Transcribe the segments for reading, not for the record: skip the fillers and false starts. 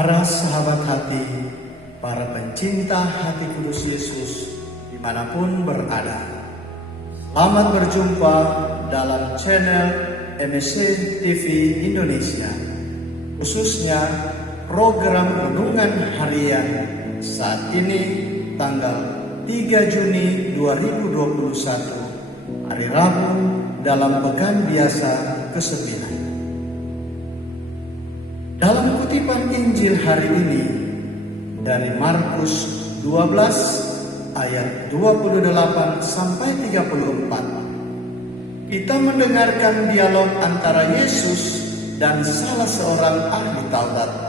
Para sahabat hati, para pencinta hati kudus Yesus dimanapun berada, selamat berjumpa dalam channel MSC TV Indonesia, khususnya program Renungan Harian saat ini tanggal 3 Juni 2021, hari Rabu dalam pekan biasa ke-9. Dalam kutipan Injil hari ini dari Markus 12 ayat 28 sampai 34, kita mendengarkan dialog antara Yesus dan salah seorang ahli Taurat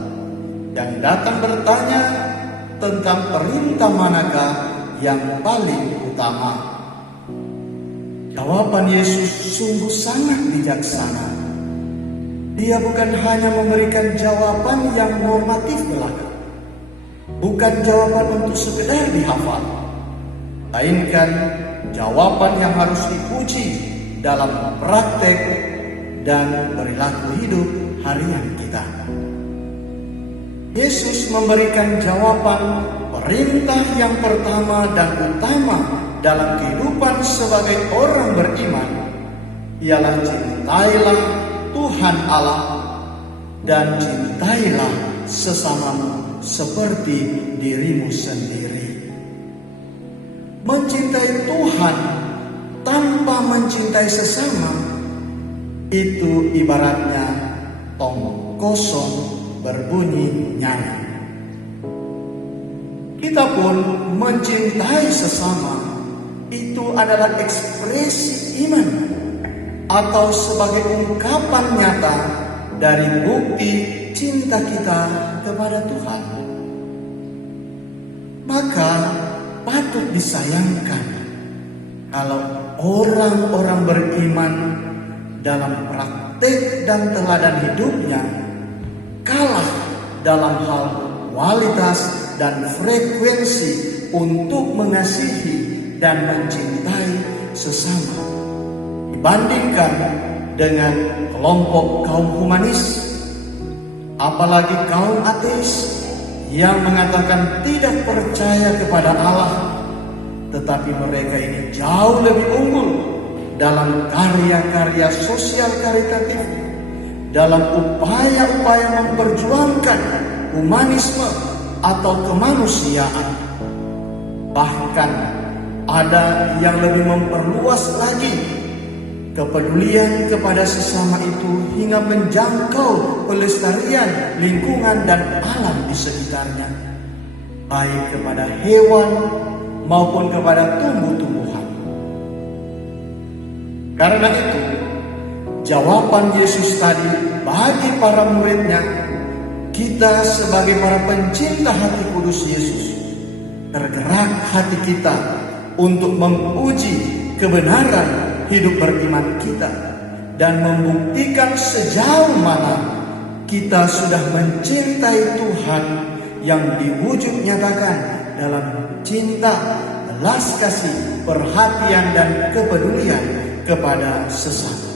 yang datang bertanya tentang perintah manakah yang paling utama. Jawaban Yesus sungguh sangat bijaksana. Dia bukan hanya memberikan jawaban yang normatif belaka, bukan jawaban untuk sekedar dihafal, melainkan jawaban yang harus diuji dalam praktek dan perilaku hidup harian kita. Yesus memberikan jawaban perintah yang pertama dan utama dalam kehidupan sebagai orang beriman, ialah cintailah Tuhan Allah dan cintailah sesamamu seperti dirimu sendiri. Mencintai Tuhan tanpa mencintai sesama itu ibaratnya tong kosong berbunyi nyaring. Kita pun mencintai sesama itu adalah ekspresi iman atau sebagai ungkapan nyata dari bukti cinta kita kepada Tuhan. Maka patut disayangkan kalau orang-orang beriman dalam praktek dan teladan hidupnya kalah dalam hal kualitas dan frekuensi untuk mengasihi dan mencintai sesama dibandingkan dengan kelompok kaum humanis, apalagi kaum ateis yang mengatakan tidak percaya kepada Allah, tetapi mereka ini jauh lebih unggul dalam karya-karya sosial karitatif, dalam upaya-upaya memperjuangkan humanisme atau kemanusiaan. Bahkan ada yang lebih memperluas lagi kepedulian kepada sesama itu hingga menjangkau pelestarian lingkungan dan alam di sekitarnya, baik kepada hewan maupun kepada tumbuh-tumbuhan. Karena itu, jawaban Yesus tadi bagi para muridnya, kita sebagai para pencinta hati kudus Yesus, tergerak hati kita untuk menguji kebenaran hidup beriman kita dan membuktikan sejauh mana kita sudah mencintai Tuhan yang diwujud nyatakan dalam cinta, belas kasih, perhatian dan kepedulian kepada sesama.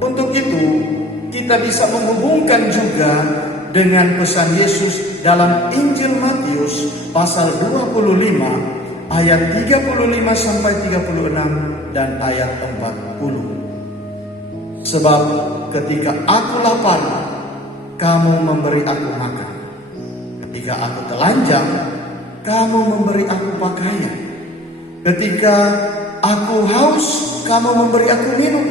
Untuk itu, kita bisa menghubungkan juga dengan pesan Yesus dalam Injil Matius pasal 25 ayat 35 sampai 36 dan ayat 40. Sebab ketika aku lapar, kamu memberi aku makan. Ketika aku telanjang, kamu memberi aku pakaian. Ketika aku haus, kamu memberi aku minum.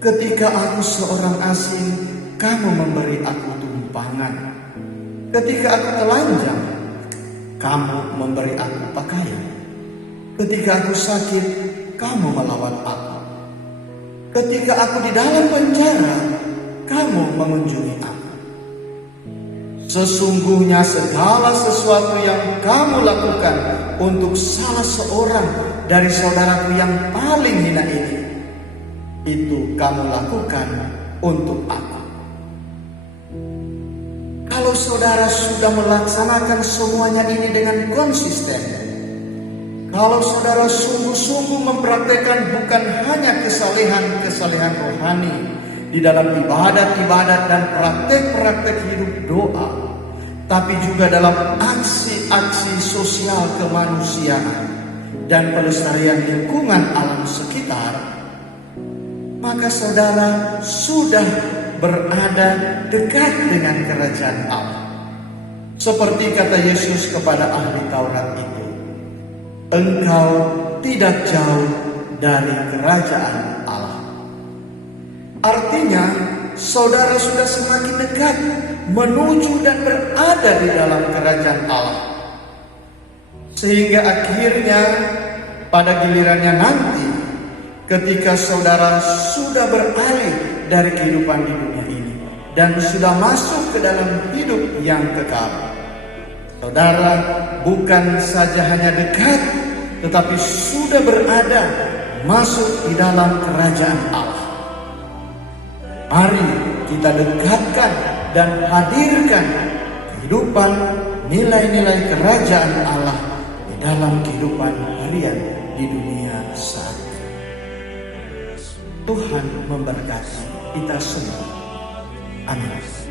Ketika aku seorang asing, kamu memberi aku tumpangan. Ketika aku telanjang, kamu memberi aku pakaian. Ketika aku sakit, kamu melawat aku. Ketika aku di dalam penjara, kamu mengunjungi aku. Sesungguhnya segala sesuatu yang kamu lakukan untuk salah seorang dari saudaraku yang paling hina ini, itu kamu lakukan untuk aku. Kalau saudara sudah melaksanakan semuanya ini dengan konsisten, kalau saudara sungguh-sungguh mempraktekkan bukan hanya kesalehan rohani di dalam ibadat-ibadat dan praktek-praktek hidup doa, tapi juga dalam aksi-aksi sosial kemanusiaan dan pelestarian lingkungan alam sekitar, maka saudara sudah berada dekat dengan kerajaan Allah. Seperti kata Yesus kepada ahli Taurat itu, engkau tidak jauh dari kerajaan Allah. Artinya, saudara sudah semakin dekat menuju dan berada di dalam kerajaan Allah. Sehingga akhirnya pada gilirannya nanti, ketika saudara sudah beralih dari kehidupan di dunia ini dan sudah masuk ke dalam hidup yang kekal, saudara bukan saja hanya dekat, tetapi sudah berada masuk di dalam kerajaan Allah. Mari kita dekatkan dan hadirkan kehidupan nilai-nilai kerajaan Allah di dalam kehidupan harian di dunia saat ini. Tuhan memberkati kita semua. Amin.